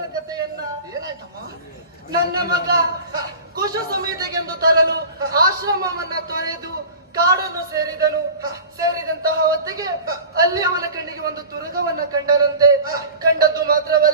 ನನ್ನ ಕಥೆಯನ್ನ. ಏನಾಯ್ತಮ್ಮ? ನನ್ನ ಮಗ ಕುಶ ಸಮೇತಗೆಂದು ತರಲು ಆಶ್ರಮವನ್ನ ತೊರೆದು ಕಾಡನ್ನು ಸೇರಿದನು. ಸೇರಿದಂತಹ ಹೊತ್ತಿಗೆ ಅಲ್ಲಿ ಅವನ ಕಣ್ಣಿಗೆ ಒಂದು ತುರುಗವನ್ನ ಕಂಡರಂತೆ. ಕಂಡದ್ದು ಮಾತ್ರವಲ್ಲ,